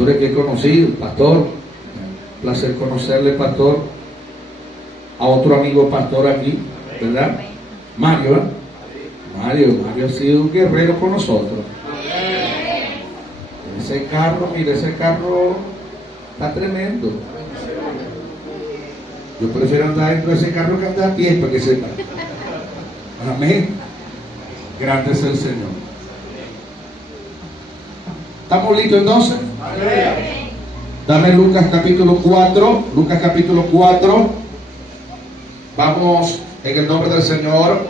pastores que he conocido, pastor, placer conocerle, pastor, a otro amigo pastor aquí, ¿verdad? Mario, ¿eh? Mario ha sido un guerrero con nosotros. Ese carro, mire, ese carro está tremendo. Yo prefiero andar dentro de ese carro que andar a pie, para que sepa. Amén. Grande es el Señor. ¿Estamos listos entonces? Dame Lucas capítulo 4. Lucas capítulo 4. Vamos en el nombre del Señor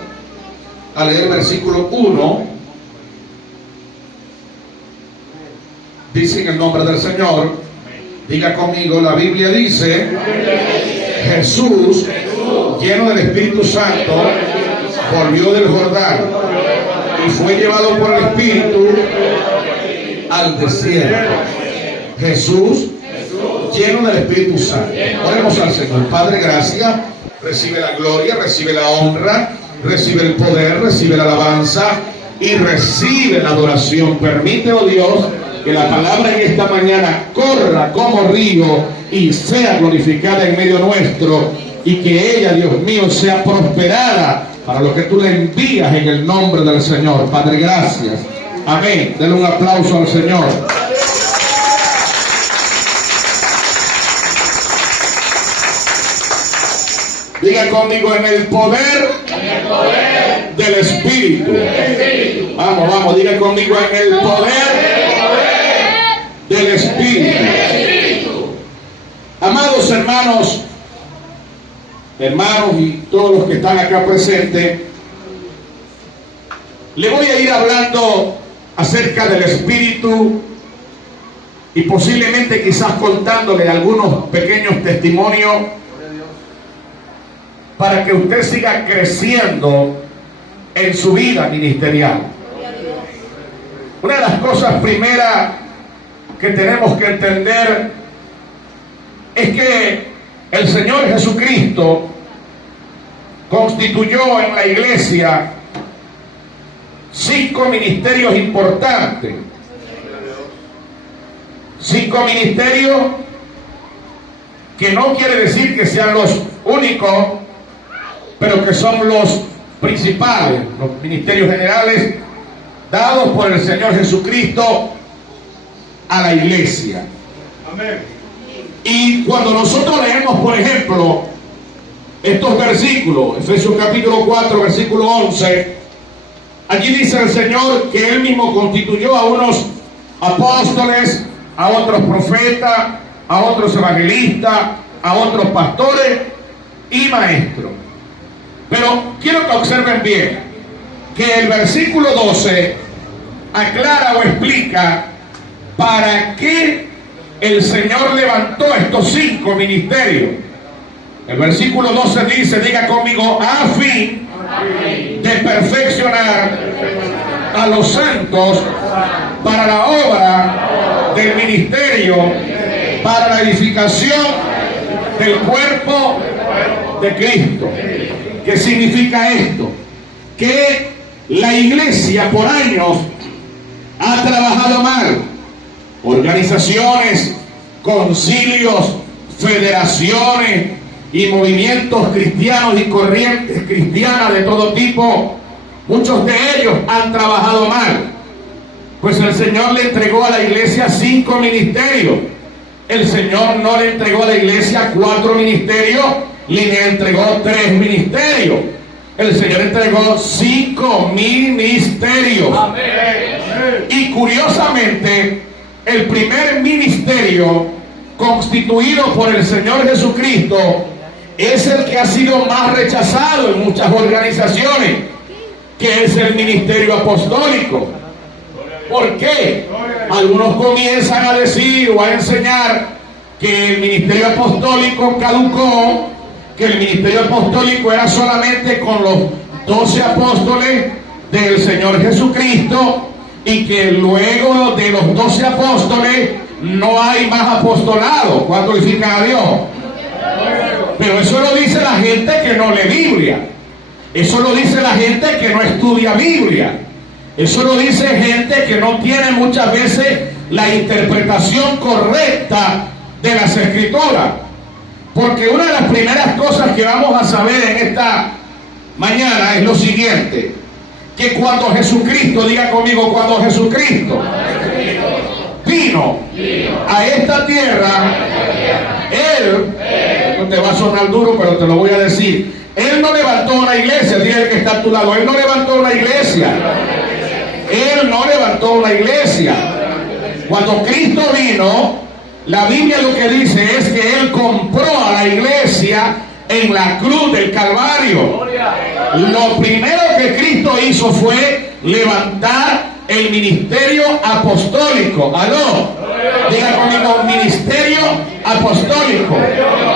a leer el versículo 1. Dice en el nombre del Señor, diga conmigo, la Biblia dice, Jesús, lleno del Espíritu Santo, volvió del Jordán y fue llevado por el Espíritu al desierto. Jesús, lleno del Espíritu Santo. Oremos al Señor. Padre, gracias. Recibe la gloria, recibe la honra, recibe el poder, recibe la alabanza y recibe la adoración. Permite, oh Dios, que la palabra en esta mañana corra como río y sea glorificada en medio nuestro, y que ella, Dios mío, sea prosperada para lo que tú le envías en el nombre del Señor. Padre, gracias. Amén. Denle un aplauso al Señor. Diga conmigo, en el poder del Espíritu. Vamos, diga conmigo, en el poder del Espíritu. Amados hermanos y todos los que están acá presentes, le voy a ir hablando acerca del Espíritu y posiblemente quizás contándole algunos pequeños testimonios para que usted siga creciendo en su vida ministerial. Una de las cosas primeras que tenemos que entender es que el Señor Jesucristo constituyó en la iglesia 5 ministerios importantes. 5 ministerios que no quiere decir que sean los únicos, pero que son los principales, los ministerios generales dados por el Señor Jesucristo a la iglesia. Amén. Y cuando nosotros leemos, por ejemplo, estos versículos, Efesios capítulo 4, versículo 11, allí dice el Señor que Él mismo constituyó a unos apóstoles, a otros profetas, a otros evangelistas, a otros pastores y maestros. Pero quiero que observen bien que el versículo 12 aclara o explica para qué el Señor levantó estos 5 ministerios. El versículo 12 dice, diga conmigo, a fin de perfeccionar a los santos para la obra del ministerio, para la edificación del cuerpo de Cristo. ¿Qué significa esto? Que la iglesia por años ha trabajado mal. Organizaciones, concilios, federaciones y movimientos cristianos y corrientes cristianas de todo tipo, muchos de ellos han trabajado mal. Pues el Señor le entregó a la iglesia 5 ministerios. El Señor no le entregó a la iglesia 4 ministerios, ni le entregó 3 ministerios. El Señor entregó 5 ministerios. Amén. Y curiosamente, el primer ministerio constituido por el Señor Jesucristo es el que ha sido más rechazado en muchas organizaciones, que es el ministerio apostólico. ¿Por qué? Algunos comienzan a decir o a enseñar que el ministerio apostólico caducó, que el ministerio apostólico era solamente con los 12 apóstoles del Señor Jesucristo, y que luego de los 12 apóstoles no hay más apostolado. ¿Cuánto glorifican a Dios? Pero eso lo dice la gente que no lee Biblia. Eso lo dice la gente que no estudia Biblia. Eso lo dice gente que no tiene muchas veces la interpretación correcta de las Escrituras. Porque una de las primeras cosas que vamos a saber en esta mañana es lo siguiente: que cuando Jesucristo, diga conmigo, cuando Jesucristo vino a esta tierra, Él, no te va a sonar duro, pero te lo voy a decir, Él no levantó una iglesia. Dile al que está a tu lado, Él no levantó una iglesia. Él no levantó una iglesia. Cuando Cristo vino, la Biblia lo que dice es que Él compró a la iglesia en la cruz del Calvario. Lo primero que Cristo hizo fue levantar el ministerio apostólico. ¿Aló? Diga conmigo, ministerio apostólico.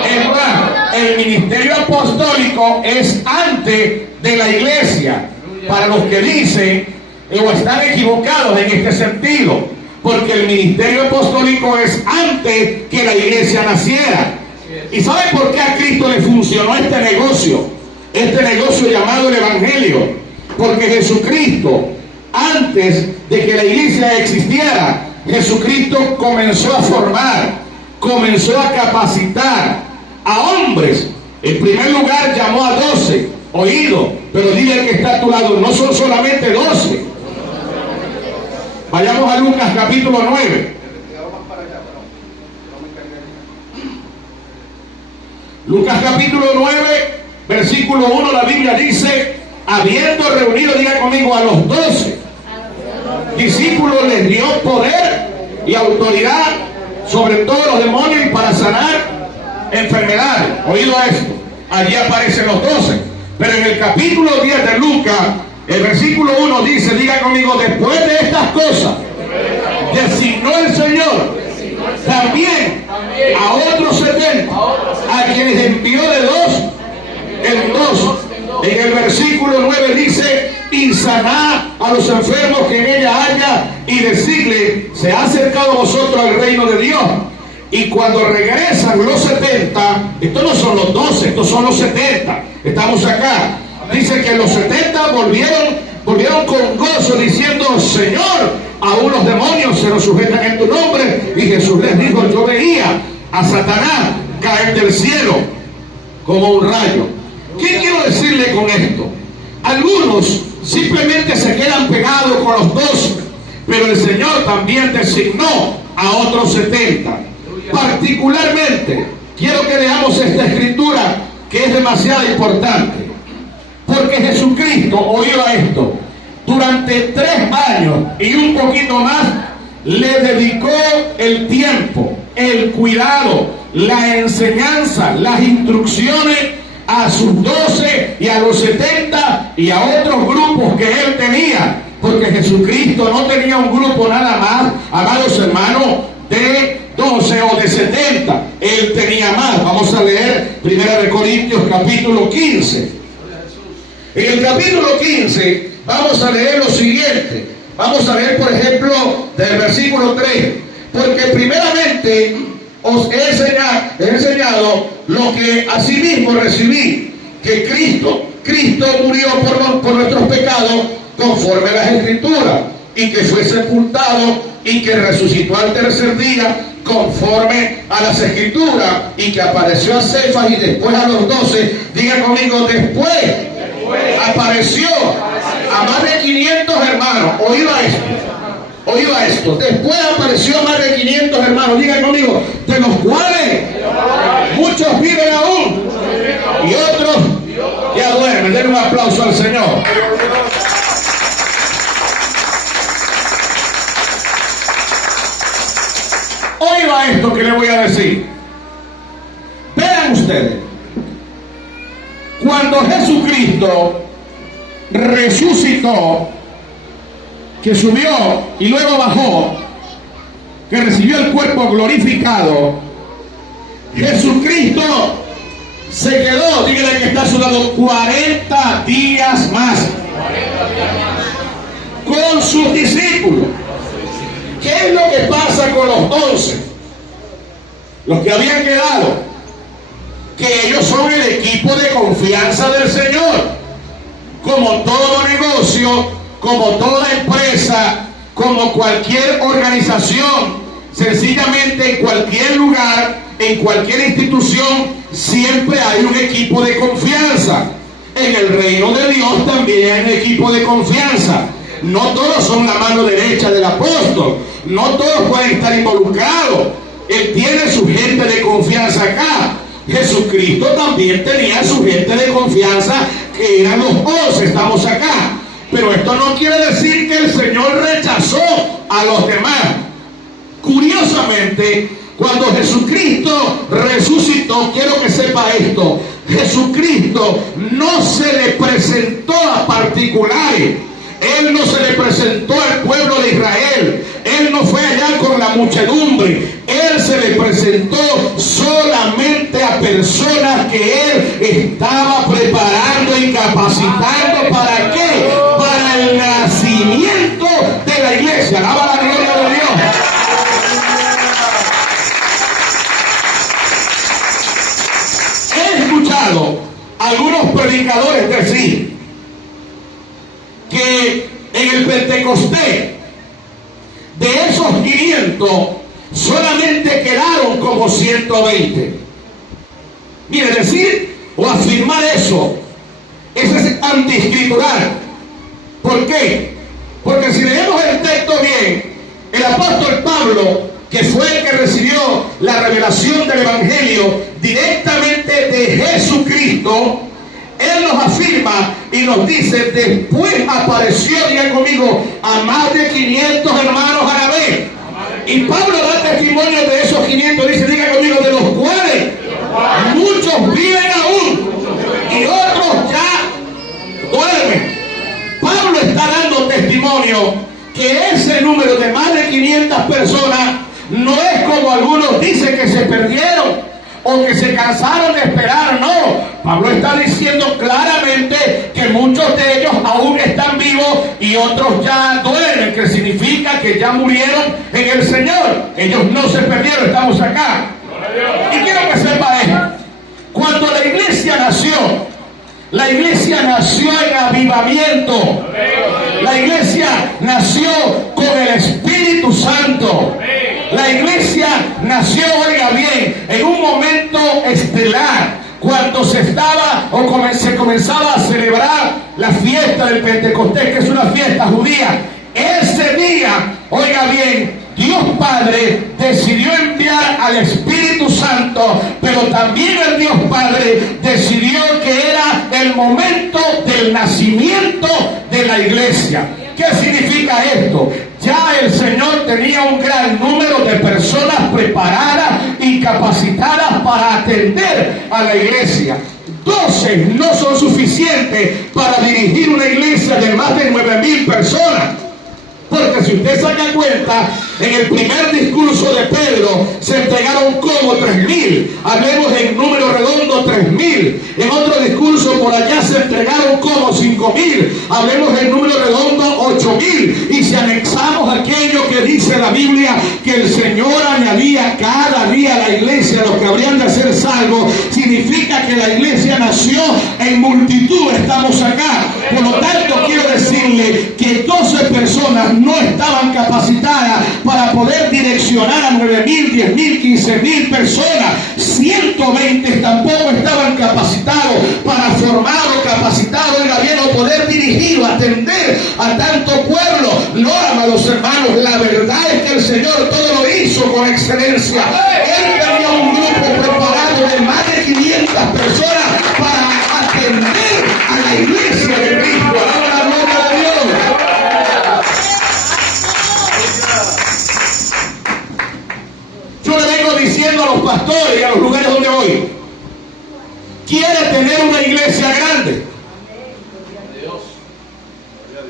Es más, el ministerio apostólico es antes de la iglesia. Para los que dicen o están equivocados en este sentido, porque el ministerio apostólico es antes que la iglesia naciera. ¿Y saben por qué a Cristo le funcionó este negocio? Este negocio llamado el Evangelio. Porque Jesucristo, antes de que la iglesia existiera, Jesucristo comenzó a formar, comenzó a capacitar a hombres. En primer lugar llamó a 12, oído, pero dile al que está a tu lado, no son solamente 12. Vayamos a Lucas capítulo 9. Lucas capítulo 9, versículo 1, la Biblia dice: habiendo reunido, diga conmigo, a los 12 discípulos, les dio poder y autoridad sobre todos los demonios y para sanar enfermedades. Oído esto, allí aparecen los 12. Pero en el capítulo 10 de Lucas, el versículo 1 dice, diga conmigo, después de estas cosas, designó el Señor también a otros 70, a quienes envió de dos en dos. En el versículo 9 dice: y sanad a los enfermos que en ella haya, y decirle, se ha acercado a vosotros al reino de Dios. Y cuando regresan los 70, estos no son los 12, estos son los 70, estamos acá. Dice que los 70 volvieron con gozo diciendo: Señor, aún los demonios se nos sujetan en tu nombre. Y Jesús les dijo: yo veía a Satanás caer del cielo como un rayo. ¿Qué quiero decirle con esto? Algunos simplemente se quedan pegados con los 12, pero el Señor también designó a otros 70. Particularmente, quiero que veamos esta escritura que es demasiado importante. Porque Jesucristo, oído esto, durante 3 años y un poquito más, le dedicó el tiempo, el cuidado, la enseñanza, las instrucciones a sus 12 y a los 70 y a otros grupos que él tenía. Porque Jesucristo no tenía un grupo nada más, amados hermanos, de 12 o de 70. Él tenía más. Vamos a leer 1 Corintios capítulo 15. En el capítulo 15 vamos a leer lo siguiente. Vamos a leer, por ejemplo, del versículo 3. Porque primeramente os he enseñado lo que asimismo recibí, que Cristo murió por nuestros pecados conforme a las Escrituras, y que fue sepultado y que resucitó al tercer día conforme a las Escrituras, y que apareció a Cefas y después a los 12. Diga conmigo, después apareció a más de 500 hermanos. Oído a esto. Después apareció a más de 500 hermanos. Diga conmigo, de los cuales muchos viven aún y otros ya duermen. Den un aplauso al Señor. Oiga esto que le voy a decir. Vean ustedes, cuando Jesucristo resucitó, que subió y luego bajó, que recibió el cuerpo glorificado, Jesucristo se quedó, dígale que está a su lado, 40 días más con sus discípulos. ¿Qué es lo que pasa con los 11? Los que habían quedado, que ellos son el equipo de confianza del Señor. Como todo negocio, como toda empresa, como cualquier organización, sencillamente en cualquier lugar, en cualquier institución, siempre hay un equipo de confianza. En el reino de Dios también hay un equipo de confianza. No todos son la mano derecha del apóstol, no todos pueden estar involucrados. Él tiene su gente de confianza acá. Jesucristo también tenía su gente de confianza, que eran los 11, estamos acá. Pero esto no quiere decir que el Señor rechazó a los demás. Curiosamente, cuando Jesucristo resucitó, quiero que sepa esto, Jesucristo no se le presentó a particulares. Él no se le presentó al pueblo de Israel. Él no fue allá con la muchedumbre. Él se le presentó solamente a personas que Él estaba preparando y capacitando. ¿Para qué? Para el nacimiento de la iglesia. Alaba la gloria de Dios. He escuchado a algunos predicadores decir que en el Pentecostés, de esos 500, solamente quedaron como 120. Mire, decir o afirmar eso es antiescritural. ¿Por qué? Porque si leemos el texto bien, el apóstol Pablo, que fue el que recibió la revelación del Evangelio directamente de Jesucristo, él nos afirma y nos dice: después apareció, diga conmigo, a más de 500 hermanos a la vez. Y Pablo da testimonio de esos 500, dice, diga conmigo, de los cuales muchos viven aún y otros ya duermen. Pablo está dando testimonio que ese número de más de 500 personas no es como algunos dicen que se perdieron o que se cansaron de esperar. No, Pablo está diciendo claramente que muchos de ellos aún están vivos y otros ya duermen, que significa que ya murieron en el Señor. Ellos no se perdieron, estamos acá. Y quiero que sepa esto: cuando la iglesia nació en avivamiento. La iglesia nació con el Espíritu Santo. La iglesia nació, oiga bien, en un momento estelar, cuando se comenzaba a celebrar la fiesta del Pentecostés, que es una fiesta judía. Ese día, oiga bien, Dios Padre decidió enviar al Espíritu Santo, pero también el Dios Padre decidió que era el momento del nacimiento de la iglesia. ¿Qué significa esto? Ya el Señor tenía un gran número de personas preparadas y capacitadas para atender a la iglesia. 12 no son suficientes para dirigir una iglesia de más de 9,000 personas. Porque si usted saca cuenta, en el primer discurso de Pedro se entregaron como 3,000. Hablemos en número redondo, 3,000. En otro discurso por allá se entregaron como 5,000. Hablemos en número redondo, 8,000. Y si anexamos aquello que dice la Biblia, que el Señor añadía cada día a la iglesia los que habrían de ser salvos, significa que la iglesia nació en multitud. Estamos acá. Por lo tanto, quiero decirle que 12 personas no estaban capacitadas para poder direccionar a 9,000, 10,000, 15,000 personas. 120 tampoco estaban capacitados para formar o capacitados en gobierno, poder dirigir o atender a tanto pueblo. No, amados hermanos, la verdad es que el Señor todo lo hizo con excelencia. Él tenía un grupo preparado de más de 500 personas para atender a la iglesia de Cristo. A la gloria de Dios. Yo le vengo diciendo a los pastores y a los lugares donde voy: ¿quiere tener una iglesia grande?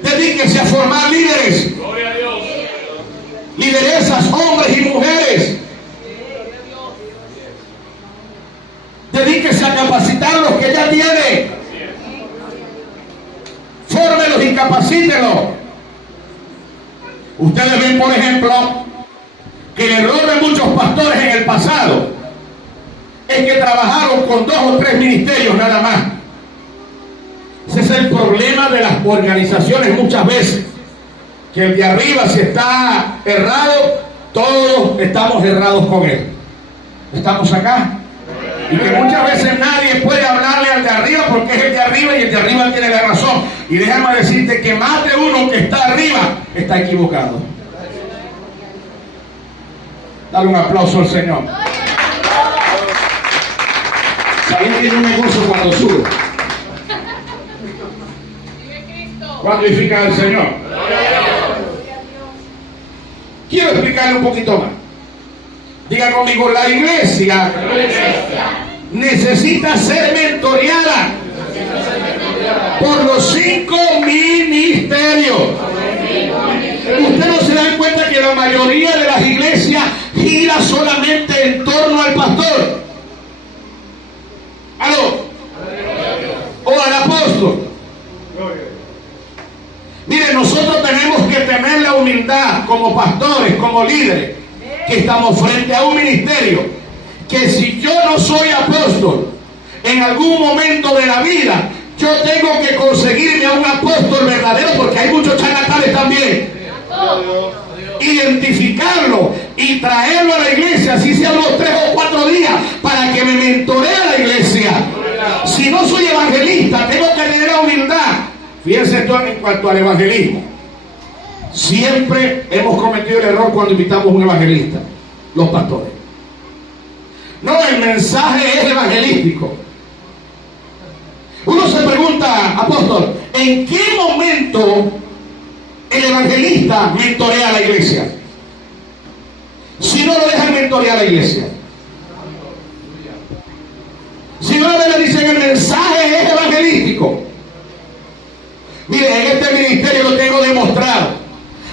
Dedíquese a formar líderes, lideresas, hombres y mujeres. Dedíquese a capacitar los que ya tiene. Fórmelos y capacítelos. Ustedes ven, por ejemplo, que el error de muchos pastores en el pasado es que trabajaron con 2 o 3 ministerios nada más. Ese es el problema de las organizaciones muchas veces. que el de arriba, si está errado, todos estamos errados con él. Estamos acá. Y que muchas veces nadie puede hablarle al de arriba porque es el de arriba y el de arriba tiene la razón. Y déjame decirte que más de uno que está arriba está equivocado. Dale un aplauso al Señor. ¿Sabían que yo me gozo cuando subo? ¿Cuándo edifica al Señor? Quiero explicarle un poquito más. Diga conmigo, la iglesia necesita ser mentoreada por los 5 ministerios. Usted no se da cuenta que la mayoría de las iglesias gira solamente en torno al pastor. ¿Aló? O al apóstol. Mire, nosotros tenemos que tener la humildad como pastores, como líderes, que estamos frente a un ministerio, que si yo no soy apóstol, en algún momento de la vida, yo tengo que conseguirme a un apóstol verdadero, porque hay muchos charlatanes también. Identificarlo y traerlo a la iglesia, así sean los 3 o 4 días, para que me mentoree a la iglesia. Si no soy evangelista, tengo que tener la humildad. Fíjense esto en cuanto al evangelismo. Siempre hemos cometido el error cuando invitamos a un evangelista, los pastores. No, el mensaje es evangelístico. Uno se pregunta, apóstol, ¿en qué momento el evangelista mentorea a la iglesia? Si no lo dejan mentorear a la iglesia. Si no le dicen el mensaje es evangelístico. Mire, en este ministerio lo tengo demostrado.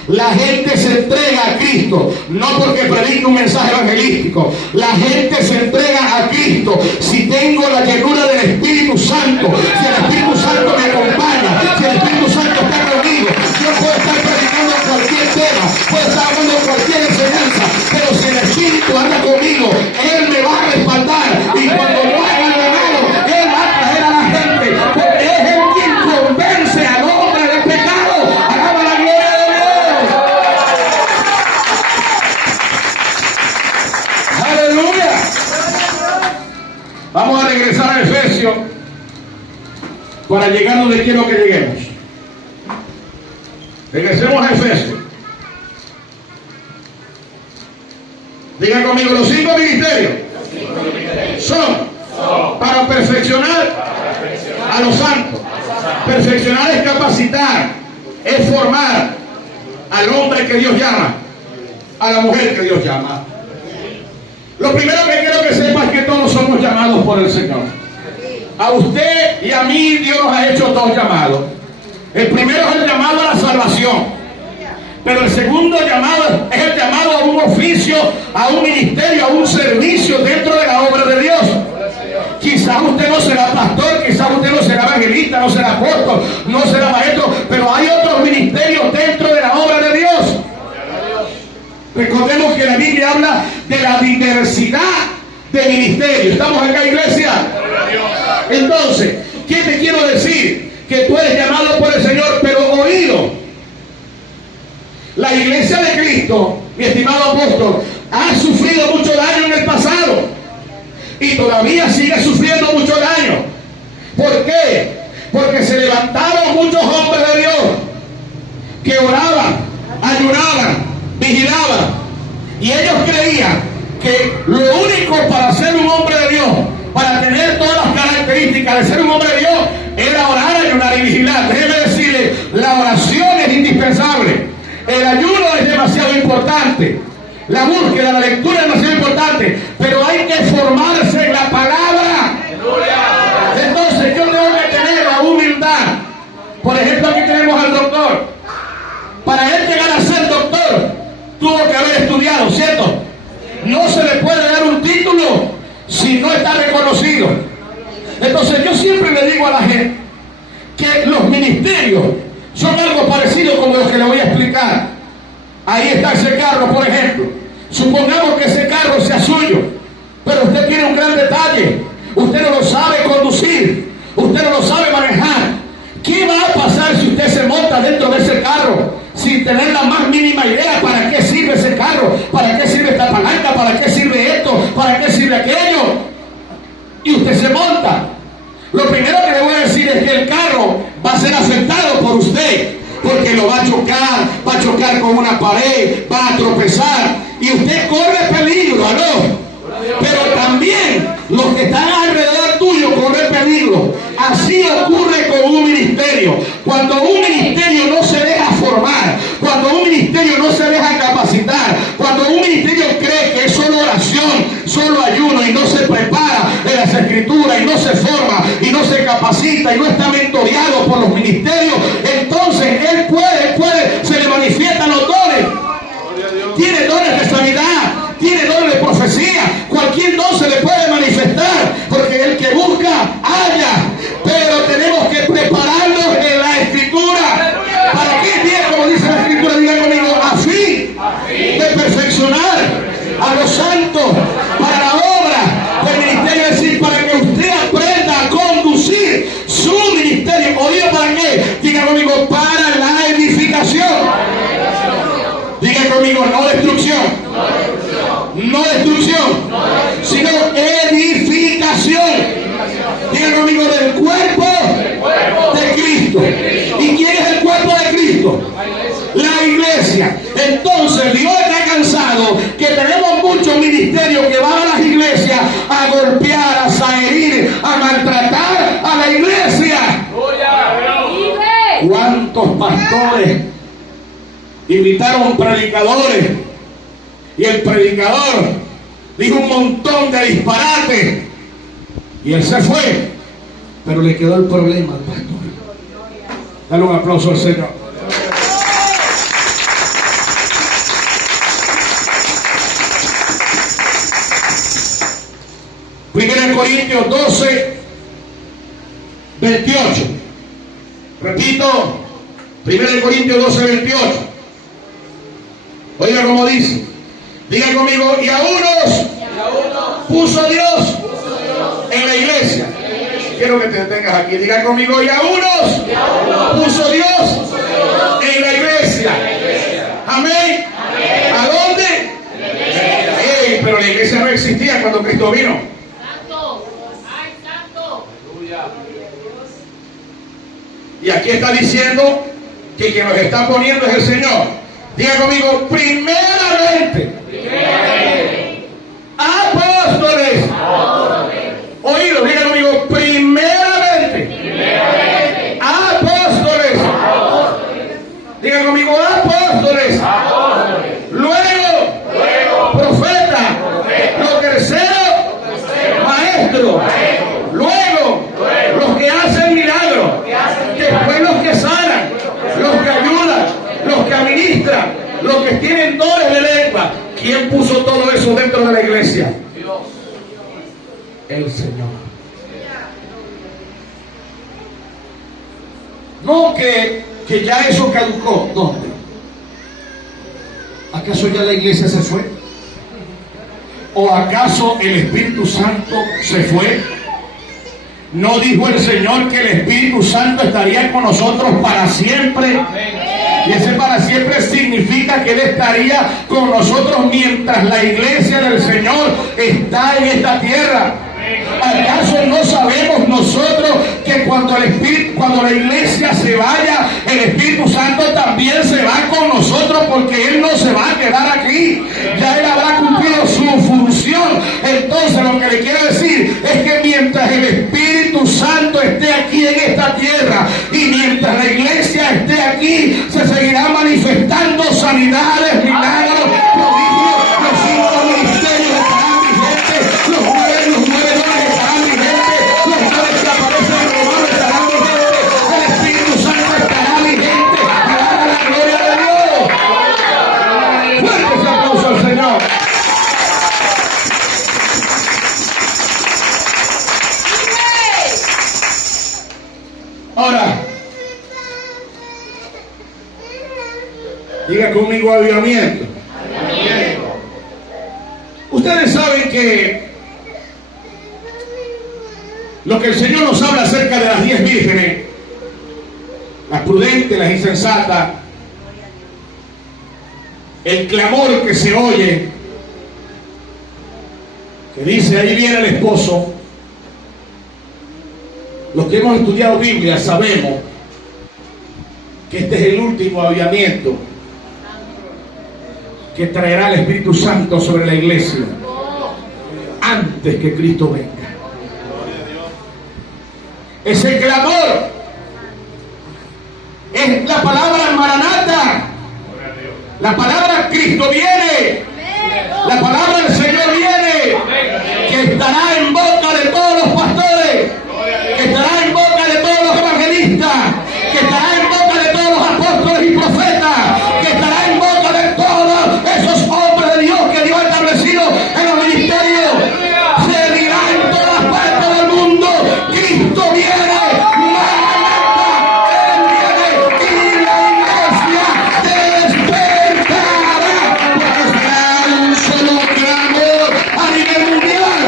La gente se entrega a Cristo, no porque predique un mensaje evangelístico. La gente se entrega a Cristo si tengo la llenura del Espíritu Santo, si el Espíritu Santo me acompaña, si el Espíritu Santo está conmigo. Yo puedo estar predicando cualquier tema, puedo estar hablando cualquier enseñanza, pero si el Espíritu anda conmigo, Él me va a respaldar. Y cuando no haga ganado, Él va a traer a la gente, porque es Él quien convence al hombre del pecado. Alaba la gloria de Dios. Aleluya. Vamos a regresar a Efesios para llegar donde quiero que lleguemos. Regresemos a Efesios. Digan conmigo, los 5 ministerios son para perfeccionar a los santos. Perfeccionar es capacitar, es formar al hombre que Dios llama, a la mujer que Dios llama. Lo primero que quiero que sepa es que todos somos llamados por el Señor. A usted y a mí Dios nos ha hecho 2 llamados. El primero es el llamado a la salvación, pero el segundo llamado es el llamado a un oficio, a un ministerio, a un servicio dentro de la obra de Dios. Quizás usted no será pastor, quizás usted no será evangelista, no será apóstol, no será maestro, pero hay otros ministerios dentro de la obra de Dios. Recordemos que la Biblia habla de la diversidad de ministerios. ¿Estamos acá, iglesia? Entonces, ¿qué te quiero decir? Que tú eres llamado por el Señor, pero oído. La iglesia de Cristo, mi estimado apóstol, ha sufrido mucho daño en el pasado y todavía sigue sufriendo mucho daño. ¿Por qué? Porque se levantaron muchos hombres de Dios que oraban, ayunaban, vigilaban, y ellos creían que lo único para ser un hombre de Dios, para tener todas las características de ser un hombre de Dios, era orar, ayunar y vigilar. Déjeme decirle, la oración es indispensable, el ayuno es demasiado importante, la búsqueda, la lectura es demasiado importante, pero hay que formarse en la palabra. Entonces yo tengo que tener la humildad. Por ejemplo, aquí tenemos al doctor. Para él llegar a ser doctor, tuvo que haber estudiado, ¿cierto? No se le puede dar un título si no está reconocido. Entonces yo siempre le digo a la gente que los ministerios son algo parecido como los que le voy a explicar. Ahí está ese carro, por ejemplo. Supongamos que ese carro sea suyo, pero usted tiene un gran detalle. Usted no lo sabe conducir, usted no lo sabe manejar. ¿Qué va a pasar si usted se monta dentro de ese carro? Si sin tener la más mínima idea para qué sirve ese carro, para qué sirve esta palanca, para qué sirve esto, para qué sirve aquello. Y usted se monta. Lo primero que le voy a decir es que el carro va a ser afectado por usted, porque lo va a chocar con una pared, va a tropezar y usted corre peligro, ¿no? Pero también los que están alrededor tuyo corren peligro. Así ocurre con un ministerio. Cuando un ministerio no se deja formar, cuando un ministerio no se deja capacitar, cuando un ministerio cree que es solo oración, solo ayuno y no se prepara de las escrituras y no se forma y no se capacita y no está mentoreado por los ministerios, entonces él puede, se le manifiestan los dones. Tiene dones de sanidad, tiene dones de profecía, cualquier don se le puede manifestar, porque el que busca, halla. Pero tenemos que prepararnos en la escritura. ¿Para qué bien, como dice la escritura? Diga conmigo, a fin de perfeccionar a los santos para la obra del ministerio, es decir, para que usted aprenda a conducir su ministerio. ¿Oído para qué? Diga conmigo, para la edificación. Diga conmigo, no destrucción. No destrucción, sino edificación. Diga conmigo, del cuerpo de Cristo. ¿Y quién es el cuerpo de Cristo? La iglesia. Entonces Dios está cansado que tenemos muchos ministerios que van a las iglesias a golpear, a herir, a maltratar a la iglesia. ¿Cuántos pastores invitaron predicadores? Y el predicador dijo un montón de disparates y él se fue, pero le quedó el problema al pastor. Dale un aplauso al Señor. Primera de Corintios 12, 28. Repito, Primera de Corintios 12, 28. Oiga cómo dice. Diga conmigo, y a unos puso Dios en la iglesia. Quiero que te detengas aquí. Diga conmigo, y a unos puso Dios en la iglesia. Amén. ¿A dónde? Pero la iglesia no existía cuando Cristo vino. Y aquí está diciendo que quien nos está poniendo es el Señor. Diga conmigo, primeramente, apóstoles. Oído, diga conmigo, primeramente, apóstoles. Diga conmigo, apóstoles. Luego, profeta. Lo tercero, maestro. Luego, los que hacen milagros. Después los que sanan, los que ayudan, los que administran, los que tienen dones de lengua. ¿Quién puso todo eso dentro de la iglesia? Dios. El Señor. No que ya eso caducó. ¿Dónde? ¿Acaso ya la iglesia se fue? ¿O acaso el Espíritu Santo se fue? ¿No dijo el Señor que el Espíritu Santo estaría con nosotros para siempre? Y ese para siempre significa que Él estaría con nosotros mientras la iglesia del Señor está en esta tierra. ¿Acaso no sabemos nosotros que cuando la iglesia se vaya, el Espíritu Santo también se va con nosotros, porque Él no se va a quedar aquí? Ya Él habrá cumplido su función. Entonces lo que le quiero decir es que mientras el Espíritu Santo esté aquí en esta tierra y mientras la iglesia esté aquí, se seguirá manifestando sanidades, milagros, prodigios, los 5 ministerios estarán vigentes, los nueve dones estarán vigentes, los dones que aparecen en Romanos estarán vigentes, el Espíritu Santo estará vigente, y para la gloria de Dios. Fuerte ese aplauso al Señor. Ahora, diga conmigo avivamiento. Ustedes saben que lo que el Señor nos habla acerca de las 10 vírgenes, las prudentes, las insensatas, el clamor que se oye, que dice, ahí viene el esposo. Los que hemos estudiado Biblia sabemos que este es el último avivamiento que traerá el Espíritu Santo sobre la iglesia antes que Cristo venga. Es el clamor, es la palabra Maranata, la palabra Cristo viene, la palabra del Señor viene, que estará en boca de todos los pastores, que estará en boca de todos los evangelistas, que estará en boca de todos los apóstoles y profetas, que estará en boca de todos esos hombres de Dios que Dios ha establecido en los ministerios. Se dirá en todas partes del mundo, Cristo viene, Maranata, Él viene, y la iglesia despertará, porque será un solo clamor a nivel mundial.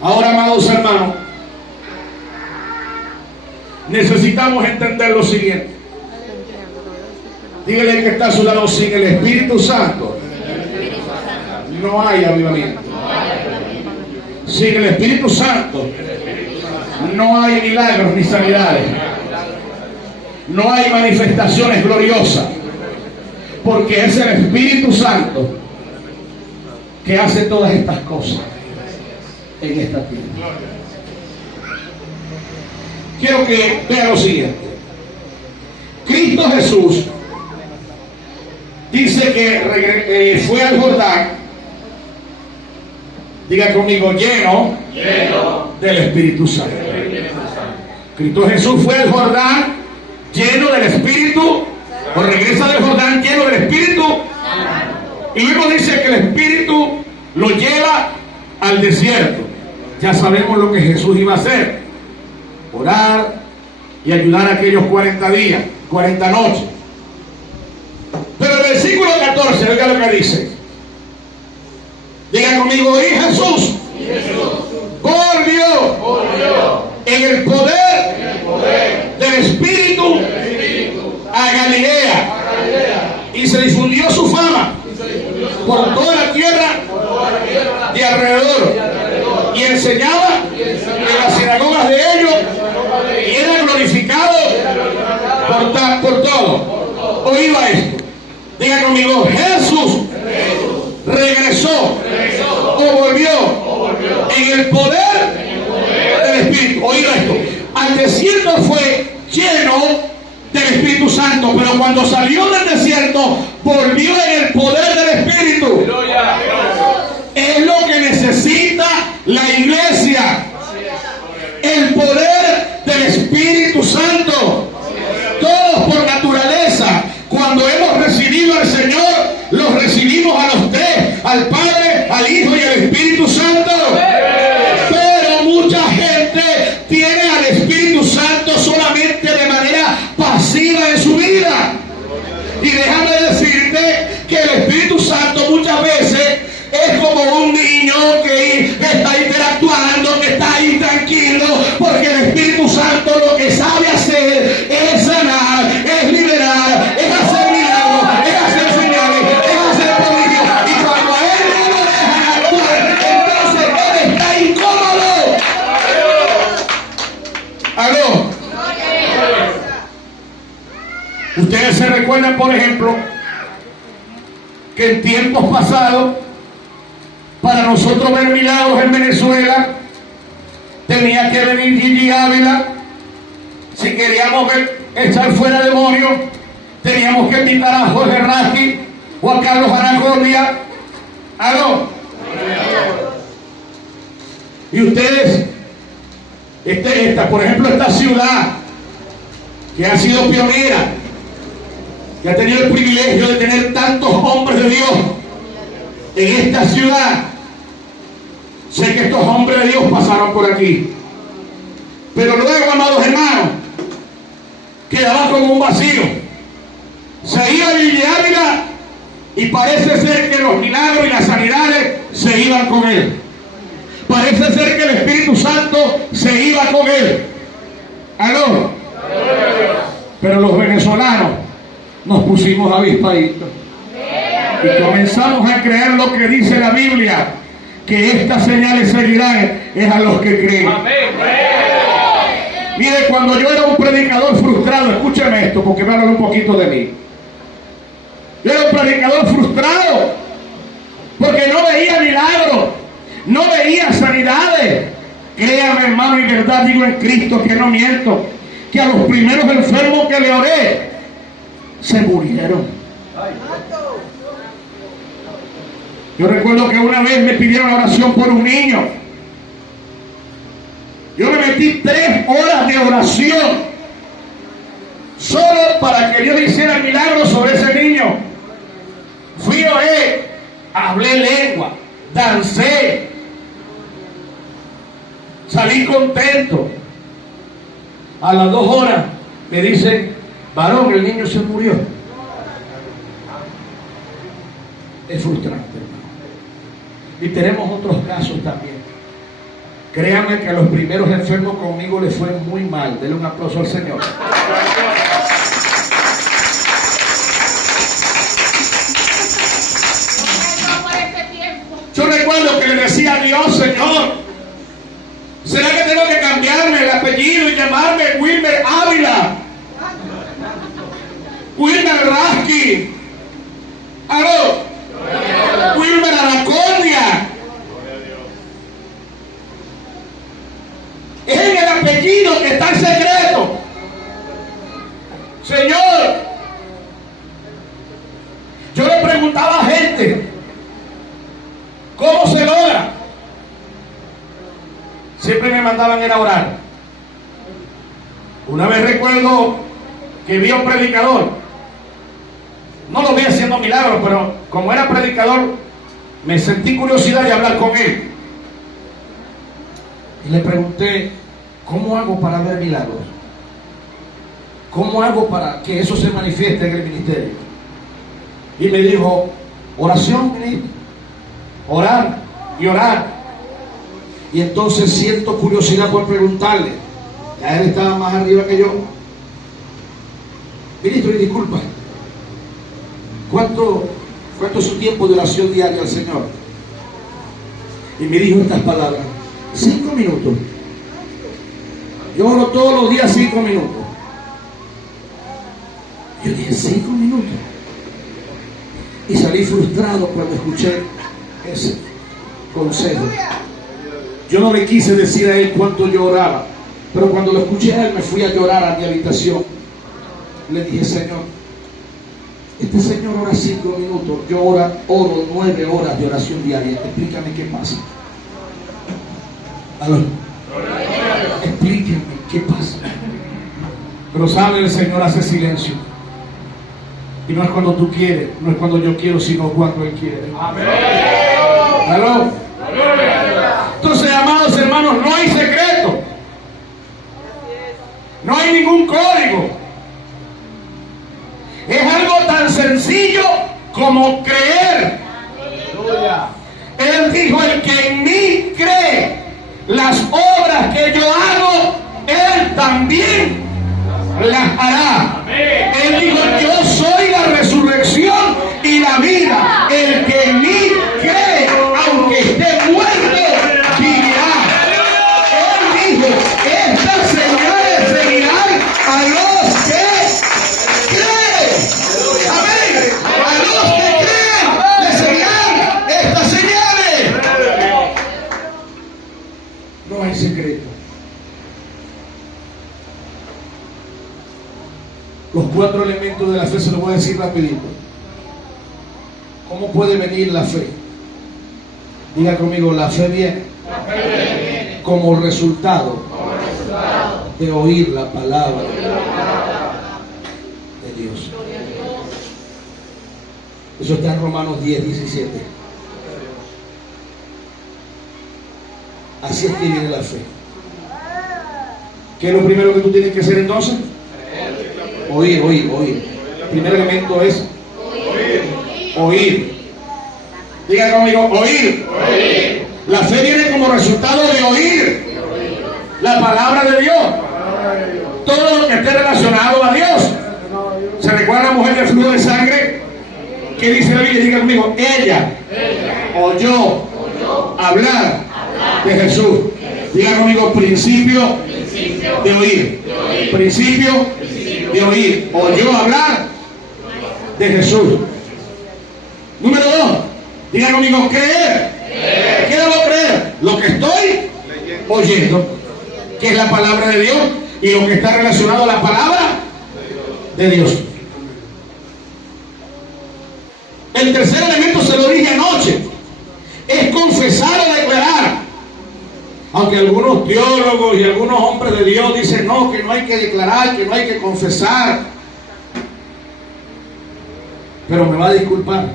Ahora, amados hermanos, necesitamos entender lo siguiente. Dígale que está a su lado, sin el Espíritu Santo no hay avivamiento. Sin el Espíritu Santo no hay milagros ni sanidades. No hay manifestaciones gloriosas. Porque es el Espíritu Santo que hace todas estas cosas en esta tierra. Quiero que vea lo siguiente. Cristo Jesús dice que fue al Jordán. Diga conmigo, lleno del Espíritu Santo. Cristo Jesús fue al Jordán lleno del Espíritu, o regresa del Jordán lleno del Espíritu, y luego dice que el Espíritu lo lleva al desierto. Ya sabemos lo que Jesús iba a hacer: orar y ayudar a aquellos 40 días, 40 noches. Pero el versículo 14, oiga lo que dice. Diga conmigo, y Jesús volvió en el poder del Espíritu a Galilea, y se difundió su fama por toda la tierra de alrededor, y enseñaba en las sinagogas de ellos, y era glorificado por todo. Oíba esto. Diga conmigo, Jesús regresó o volvió en el poder del Espíritu. Oído esto: al desierto fue lleno del Espíritu Santo, pero cuando salió del desierto volvió en el poder del Espíritu. Es lo que necesita la iglesia, el poder del Espíritu Santo. Todos por naturaleza, cuando hemos recibido al Señor, los recibimos a los tres: al Padre, al Hijo y al Espíritu Santo. Pero mucha gente tiene al Espíritu Santo solamente de manera pasiva en su vida. Y déjame decirte que el Espíritu Santo muchas veces es como un niño que está interactuando, que está intranquilo, porque el Espíritu Santo lo que sabe hacer es sanar, es liberar, es hacer milagros, es hacer señales, es hacer prodigios. Y cuando a él no lo dejan actuar, entonces él está incómodo. ¿Aló? Ustedes se recuerdan, por ejemplo, que en tiempos pasados, para nosotros ver milagros en Venezuela, tenía que venir Gigi Ávila. Si queríamos echar fuera demonios, teníamos que invitar a Jorge Rasky o a Carlos Anacondia. ¿Aló? Y ustedes, por ejemplo, esta ciudad que ha sido pionera, que ha tenido el privilegio de tener tantos hombres de Dios en esta ciudad. Sé que estos hombres de Dios pasaron por aquí, pero luego, amados hermanos, quedaba como un vacío. Se iba Gigi Ávila y parece ser que los milagros y las sanidades se iban con él. Parece ser que el Espíritu Santo se iba con él. ¿Aló? Pero los venezolanos nos pusimos avispaditos y comenzamos a creer lo que dice la Biblia, que estas señales seguirán es a los que creen. Mire, cuando yo era un predicador frustrado, escúcheme esto porque me hablan un poquito de mí. Yo era un predicador frustrado porque no veía milagros, no veía sanidades. Créame, hermano, y verdad digo en Cristo que no miento, que a los primeros enfermos que le oré se murieron. Yo recuerdo que una vez me pidieron oración por un niño. Yo me metí 3 horas de oración solo para que Dios hiciera el milagro sobre ese niño. Fui, oré, hablé lengua, dancé, salí contento. A las 2 horas me dicen: varón, el niño se murió. Es frustrante, hermano. Y tenemos otros casos también. Créanme que a los primeros enfermos conmigo les fue muy mal. Denle un aplauso al Señor. Yo recuerdo que le decía a Dios: Señor, ¿será que tengo que cambiarme el apellido y llamarme Wilmer Ávila? Wilmer Rasky. ¿Aló? Wilmer Anacondia. Es en el apellido que está el secreto. Señor, yo le preguntaba a gente: ¿cómo se logra? Siempre me mandaban ir a orar. Una vez recuerdo que vi a un predicador. No lo vi haciendo milagros, pero como era predicador, me sentí curiosidad de hablar con él. Y le pregunté: ¿cómo hago para ver milagros? ¿Cómo hago para que eso se manifieste en el ministerio? Y me dijo: oración, ministro. Orar y orar. Y entonces siento curiosidad por preguntarle. Ya él estaba más arriba que yo. Ministro, y disculpa, ¿cuánto es su tiempo de oración diaria al Señor? Y me dijo estas palabras: 5 minutos. Yo oro todos los días 5 minutos. Yo dije: 5 minutos. Y salí frustrado cuando escuché ese consejo. Yo no le quise decir a él cuánto yo oraba, pero cuando lo escuché a él me fui a llorar a mi habitación. Le dije: Señor, este señor ora 5 minutos, yo oro 9 horas de oración diaria. Explícame qué pasa. ¿Aló? Explíqueme qué pasa. Pero sabe, el Señor hace silencio. Y no es cuando tú quieres, no es cuando yo quiero, sino cuando Él quiere. Amén. ¿Aló? Entonces, amados hermanos, no hay secreto. No hay ningún código. Es algo tan sencillo como creer. Él dijo: el que en mí cree, las obras que yo hago, Él también las hará. Él dijo: yo soy la resurrección y la vida. El que en mí cree, aunque esté muerto, vivirá. Él dijo: estas señales seguirán a los que creen. Amén. A los que creen les seguirán estas señales. No hay secreto. Los 4 elementos de la fe se los voy a decir rapidito. ¿Cómo puede venir la fe? Diga conmigo: la fe viene como resultado de oír la palabra de Dios. Eso está en Romanos 10:17. Así es que viene la fe. ¿Qué es lo primero que tú tienes que hacer entonces? Oír. El primer elemento es oír. Diga conmigo: oír. La fe viene como resultado de oír la palabra de Dios. Todo lo que esté relacionado a Dios. ¿Se recuerda a la mujer del flujo de sangre? ¿Qué dice la Biblia? Diga conmigo, ella oyó hablar de Jesús. Diga conmigo, principio de oír. Principio de oír. Oyó hablar de Jesús. Número 2, diga conmigo, creer. ¿Qué debo creer? Lo que estoy oyendo, que es la palabra de Dios, y lo que está relacionado a la palabra de Dios. El tercer elemento se lo dije anoche, es confesar o declarar. Aunque algunos teólogos y algunos hombres de Dios dicen no, que no hay que declarar, que no hay que confesar. Pero me va a disculpar.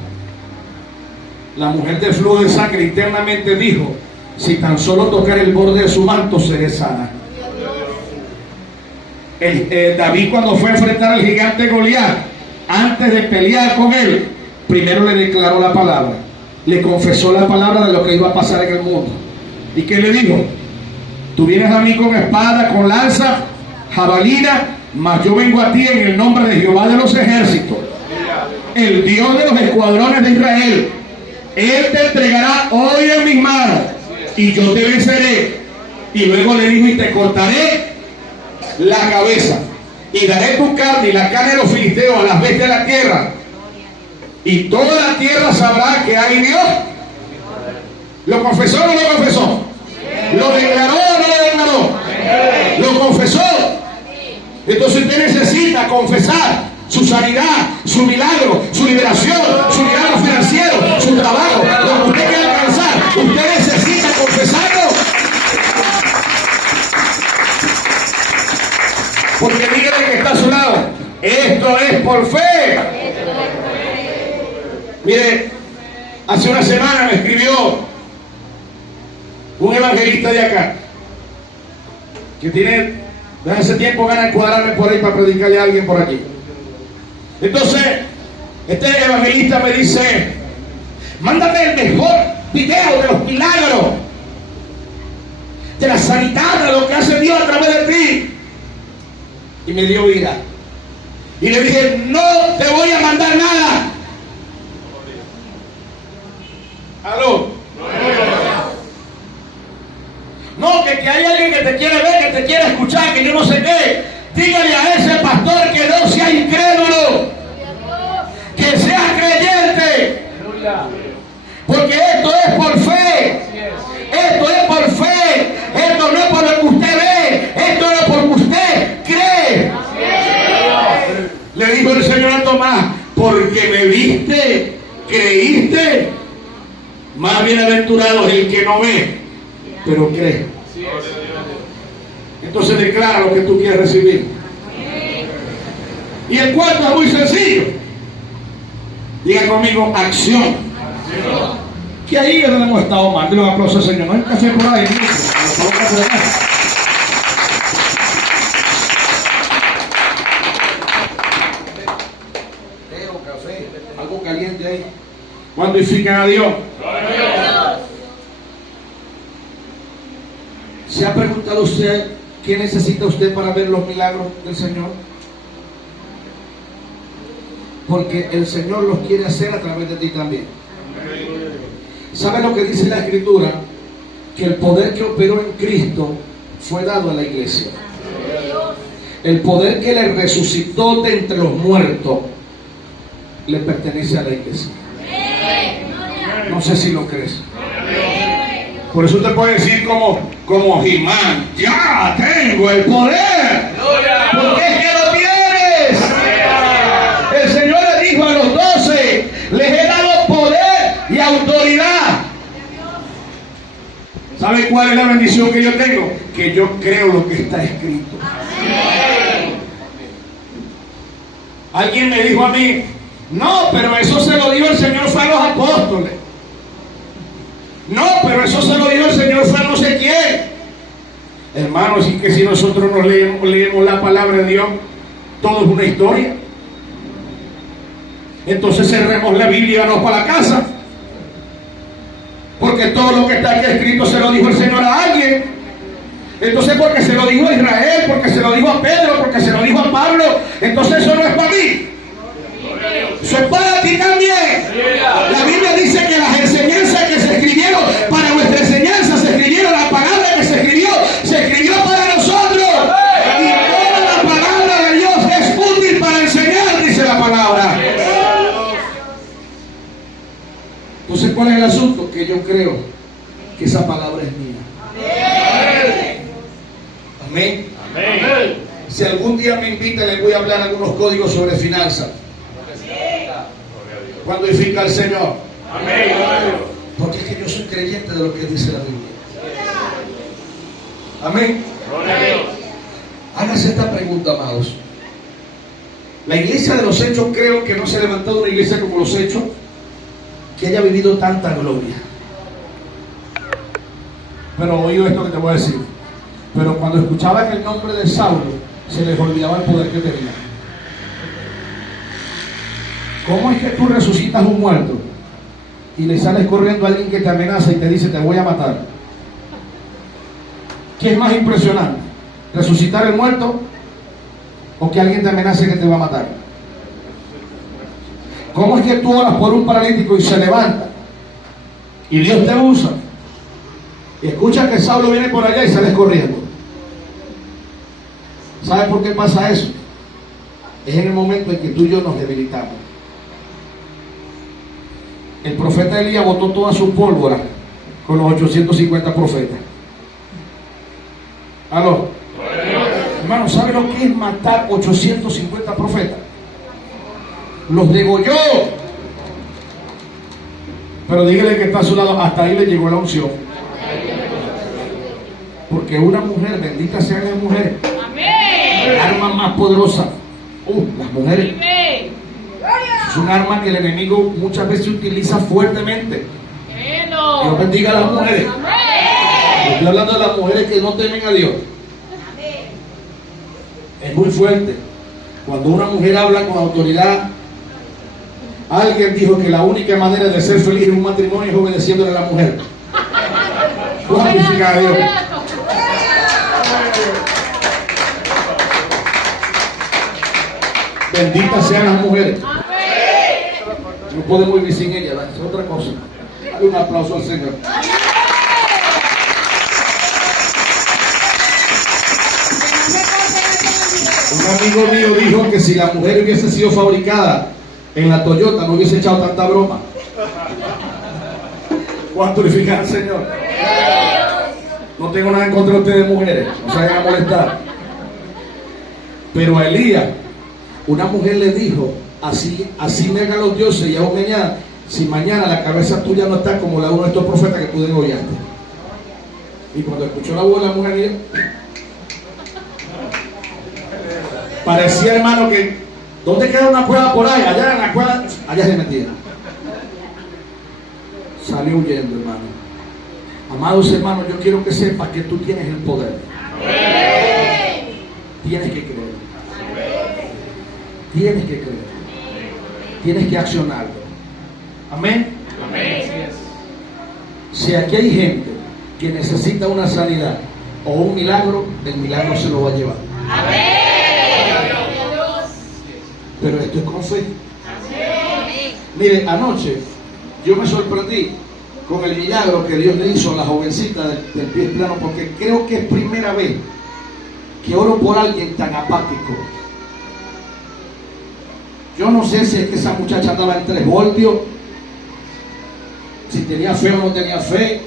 La mujer del flujo de sangre internamente dijo, si tan solo tocar el borde de su manto seré sana. David, cuando fue a enfrentar al gigante Goliat, antes de pelear con él, primero le declaró la palabra, le confesó la palabra de lo que iba a pasar en el mundo. ¿Y qué le dijo? Tú vienes a mí con espada, con lanza, jabalina, mas yo vengo a ti en el nombre de Jehová de los ejércitos, el Dios de los escuadrones de Israel. Él te entregará hoy en mis manos y yo te venceré. Y luego le dijo, y te cortaré la cabeza y daré tu carne y la carne de los filisteos a las bestias de la tierra, y toda la tierra sabrá que hay Dios. ¿Lo confesó o no lo confesó? ¿Lo declaró o no lo declaró? ¿Lo confesó? Entonces usted necesita confesar su sanidad, su milagro, su liberación, su milagro financiero, su trabajo, lo que usted quiere alcanzar. Usted necesita confesarlo. Porque dígale que está a su lado, esto es por fe. Mire, hace una semana me escribió un evangelista de acá, que tiene desde hace tiempo ganas de cuadrarme por ahí para predicarle a alguien por aquí. Entonces, este evangelista me dice, mándame el mejor video de los milagros, de la sanidad, de lo que hace Dios a través de ti. Y me dio ira. Y le dije, no te voy a mandar nada. ¿Aló? No, que hay alguien que te quiere ver, que te quiere escuchar, que yo no sé qué. Dígale a ese pastor que no sea incrédulo, que sea creyente. Porque esto es por fe. Esto es por fe. Esto no es por lo que usted ve. Esto es por lo que usted cree. Le dijo el Señor a Tomás, porque me viste, creíste. Más bienaventurado es el que no ve, pero cree. Entonces declara lo que tú quieres recibir. Y el cuarto es muy sencillo. Diga conmigo, acción. Que ahí es donde hemos estado mal. Dile un aplauso al Señor. No hay un café por ahí. Café, algo caliente ahí. ¿Cuándo edifican a Dios? ¿Se ha preguntado usted qué necesita usted para ver los milagros del Señor? Porque el Señor los quiere hacer a través de ti también. ¿Sabe lo que dice la Escritura? Que el poder que operó en Cristo fue dado a la iglesia. El poder que le resucitó de entre los muertos le pertenece a la iglesia. No sé si lo crees. Por eso usted puede decir como Jimán, ya tengo el poder. Porque es que lo tienes. El Señor le dijo a los 12, les he dado poder y autoridad. ¿Sabe cuál es la bendición que yo tengo? Que yo creo lo que está escrito. Alguien me dijo a mí, no, pero eso se lo dijo el Señor fue a los apóstoles. No, pero eso se lo dijo el Señor fue a no sé quién. Hermanos, y que si nosotros nos leemos la palabra de Dios, todo es una historia. Entonces cerremos la Biblia y vamos para la casa. Porque todo lo que está aquí escrito se lo dijo el Señor a alguien. Entonces porque se lo dijo a Israel, porque se lo dijo a Pedro, porque se lo dijo a Pablo, entonces eso no es para mí. Eso es para ti también. La Biblia dice que las enseñanzas que se escribieron para nuestra enseñanza, se escribieron, la palabra que se escribió para nosotros. Y toda la palabra de Dios es útil para enseñar, dice la palabra. Entonces, ¿cuál es el asunto? Que yo creo que esa palabra es mía. Amén. Amén. Si algún día me invita, les voy a hablar algunos códigos sobre finanzas. Cuando edifica el Señor. Amén. Porque es que yo soy creyente de lo que dice la Biblia. Amén. Hágase esta pregunta, amados. La iglesia de los hechos, creo que no se ha levantado una iglesia como los hechos que haya vivido tanta gloria. Pero oído esto que te voy a decir. Pero cuando escuchaban el nombre de Saulo, se les olvidaba el poder que tenía. ¿Cómo es que tú resucitas un muerto y le sales corriendo a alguien que te amenaza y te dice te voy a matar? ¿Qué es más impresionante? ¿Resucitar el muerto o que alguien te amenace que te va a matar? ¿Cómo es que tú oras por un paralítico y se levanta y Dios te usa y escuchas que Saulo viene por allá y sales corriendo? ¿Sabes por qué pasa eso? Es en el momento en que tú y yo nos debilitamos. El profeta Elías botó toda su pólvora con los 850 profetas. ¿Aló? Hermano, ¿sabe lo que es matar 850 profetas? Los degolló. Pero dígale que está a su lado, hasta ahí le llegó la unción. Porque una mujer, bendita sea la mujer, el arma más poderosa, las mujeres, es un arma que el enemigo muchas veces utiliza fuertemente. Dios bendiga a las mujeres. Estoy hablando de las mujeres que no temen a Dios. Es muy fuerte. Cuando una mujer habla con autoridad, alguien dijo que la única manera de ser feliz en un matrimonio es obedeciéndole a la mujer. Glorifica a Dios. Benditas sean las mujeres. No podemos vivir sin ellas, es otra cosa. Dale un aplauso al Señor. Un amigo mío dijo que si la mujer hubiese sido fabricada en la Toyota no hubiese echado tanta broma. ¿Cuánto glorifican al Señor? No tengo nada en contra de ustedes, mujeres, no se vayan a molestar. Pero a Elías, una mujer le dijo: así me hagan los dioses y aún mañana, si mañana la cabeza tuya no está como la de uno de estos profetas que tú degollaste. Y cuando escuchó la voz de la mujer, parecía, hermano, que ¿dónde queda una cueva por ahí? Allá en la cueva, allá se metía. Salió huyendo, hermano. Amados hermanos, yo quiero que sepas que tú tienes el poder. Tienes que creer. Tienes que creer. Tienes que accionarlo. Amén. Si aquí hay gente que necesita una sanidad o un milagro, el milagro se lo va a llevar. Pero esto es con fe. Mire, anoche yo me sorprendí con el milagro que Dios le hizo a la jovencita del pie plano, porque creo que es primera vez que oro por alguien tan apático. Yo no sé si es que esa muchacha andaba en 3 voltios, si tenía fe o no tenía fe,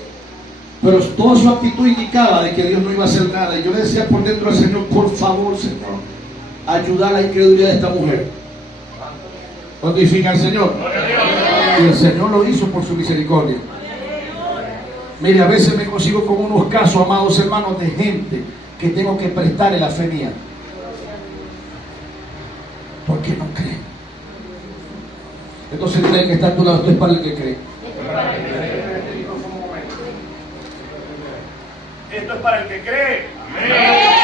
pero toda su actitud indicaba de que Dios no iba a hacer nada. Y yo le decía por dentro al Señor: por favor, Señor, ayuda a la incredulidad de esta mujer. Glorifica al Señor. Y el Señor lo hizo por su misericordia. Mire, a veces me consigo con unos casos, amados hermanos, de gente que tengo que prestarle la fe mía, porque no creen. Entonces dile al que está a tu lado: esto es para el que cree. Esto es para el que cree. Amén.